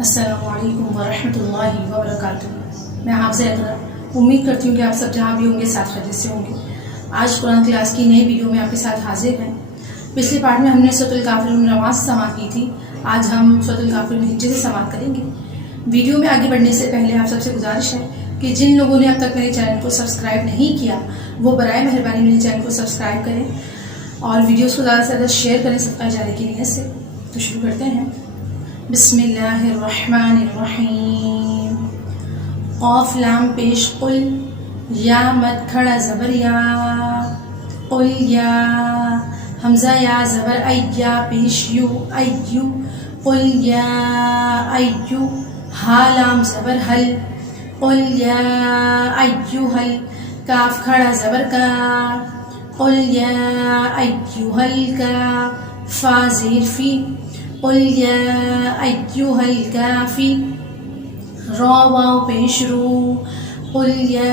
السلام علیکم ورحمۃ اللہ وبرکاتہ۔ میں حافظہ اقرا امید کرتی ہوں کہ آپ سب جہاں بھی ہوں گے ساتھ خیریت سے ہوں گے۔ آج قرآن کلاس کی نئی ویڈیو میں آپ کے ساتھ حاضر ہیں۔ پچھلے پارٹ میں ہم نے سورۃ الکافرون رواں سے سماعت کی تھی، آج ہم سورۃ الکافرون ہجے سے سماعت کریں گے۔ ویڈیو میں آگے بڑھنے سے پہلے آپ سب سے گزارش ہے کہ جن لوگوں نے اب تک میرے چینل کو سبسکرائب نہیں کیا وہ برائے مہربانی میرے چینل کو سبسکرائب کریں اور ویڈیوز کو زیادہ سے زیادہ شیئر کریں صدقہ جاریہ کی نیت سے۔ تو شروع کرتے ہیں۔ بسم اللہ الرحمن الرحیم۔ قاف لام پیش قل، یا مد کھڑا زبر یا، قل یا، حمزہ یا زبر ایا پیش یو، ایو، قل یا ایو، ہا لام زبر حل، قل یا ایوہل، کاف کھڑا زبر کا، قل یا ایوہل کا، فا زیر فی، قل یا ایوہ الکافی، را واو پیش رو، قل یا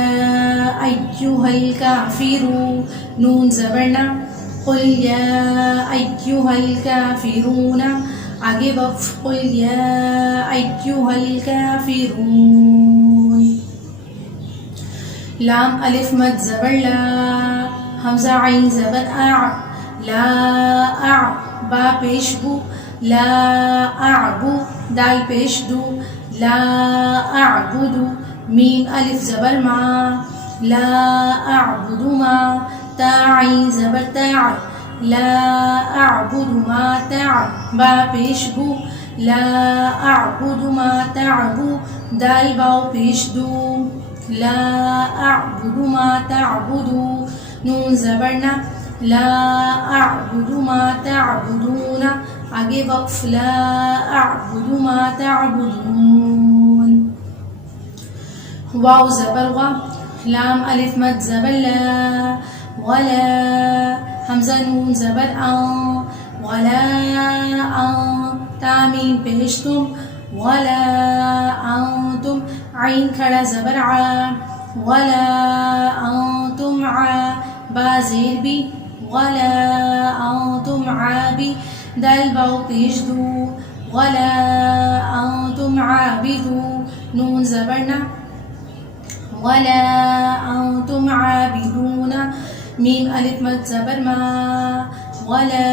ایوہ الکافرو، نون زبرنا، قل یا ایوہ الکافرون، آگے وقف، قل یا ایوہ الکافرون۔ لام الف مد زبر لا، حمزہ عین زبر اع، لا اع، با پیش بو، لا اعبو، دال پیش دو، لا اعبدو، میم الف زبر ما، لا اعبد ما، تا عین زبر تاع، لا اعبد ما تاع، با پیش بو، لا اعبد ما تعبو، دال باو پیش دو، لا اعبد ما تعبدو، نون زبرنا، لا اعبد ما تعبدون، آگے وقف، لا اعبد ما تعبدون۔ واو زبر وا، لام الف مد زبر لا، ولا، حمزہ نون زبر ان، ولا ان، تامیم پیش تم، ولا انتم، عین کھڑا زبر ع، ولا انتم ع، با زیر بی، ولا انتم عابی، دال باو پیش دو، ولا انتم عابدو، نون زبرنا، ولا انتم عابدون، میم الف مد زبر ما، ولا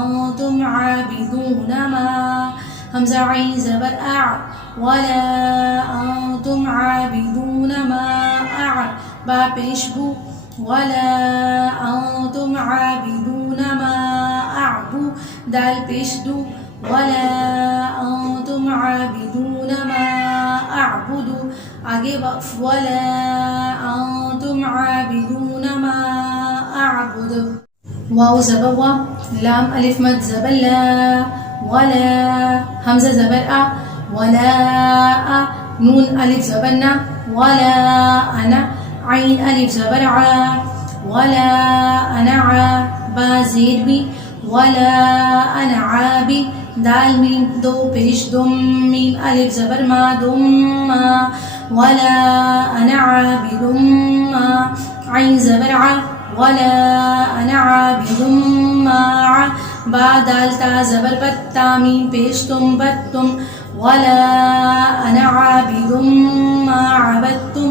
انتم عابدون ما، حمزہ عین زبر اع، ولا انتم عابدون ما اع، با پیش بو، ولا انتم عابدون ما اعبو، دال پیش دو، ولا انتم عابدون ما اعبدو، آگے وقف، ولا انتم عابدون ما اعبد۔ واو زبر وا، لام الف مد زبر لا، ولا، حمزہ زبر ا، ولا ا، نون الف زبر نا، ولا انا، عین الف زبر ع، ولا انا ع، با زیر بی، ولا انا عابی، دال میم دو پیش دم، میم الف زبر ما، دم، ولا انا عابد ما، عین زبر ع، ولا انا عابد ما ع، با دال تا زبر بت، میم پیش تم، بتم، ولا انا عابد ما عبدتم،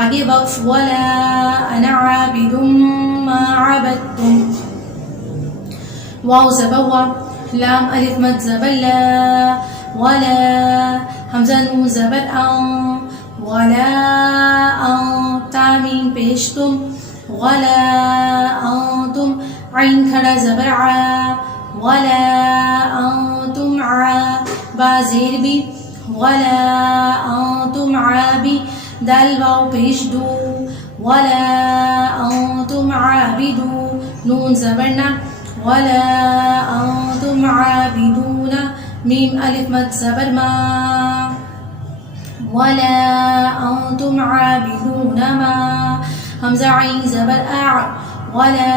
آگے وقف، ولا انا عابد ما عبدتم۔ واو زبر وا، لام الف مد زبر لا، ولا، حمزہ نون زبر ان، ولا ان، تامیم پیش تم، ولا انتم، عین کھڑا زبر ع، ولا انتم ع، با زیر بی، ولا انتم عابی، دال واو پیش دو، ولا انتم عابدو، نون زبرنا، ولا انتم عابدون، میم الف مد زبر ما، ولا انتم عابدون ما، حمزہ عین زبر اع، ولا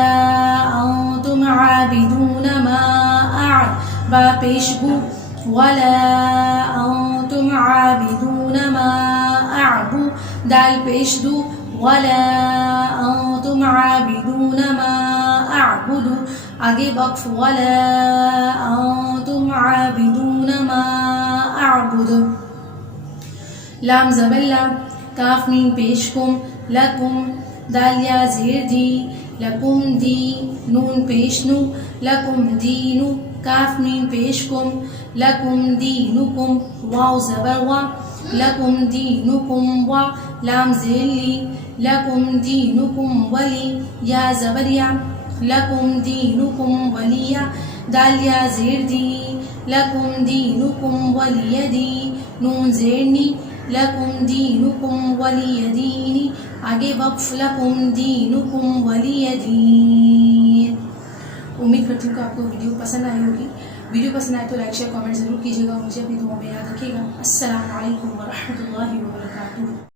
انتم عابدون ما اع، با پیش بو، ولا انتم عابدون ما اعبو، دال پیش دو، ولا انتم عابدون ما اعبدو، آگے وقف، ولا انتم عابدون ما أعبد لام زبر لا کاف میم پیش کم لکم دال یا زیر دی لکم دی نون پیش نو لکم دینو کاف میم پیش کم لکم دینکم واو زبر وا لکم دینکم وا لام زیر لی لکم دینکم ولی یا زبر یا لکم دینکم ولی دال یا زیر دی لکم دینکم ولی دی نون زیر نی لکم دینکم ولی دینی آگے وقف لکم دینکم ولی دین. امید کرتی ہوں کہ آپ کو ویڈیو پسند آئی ہوگی. ویڈیو پسند آئے تو لائک شیئر کامنٹ ضرور کیجیے گا. مجھے اپنی دعاؤں میں یاد رکھیے گا. السلام علیکم ورحمۃ اللہ وبرکاتہ.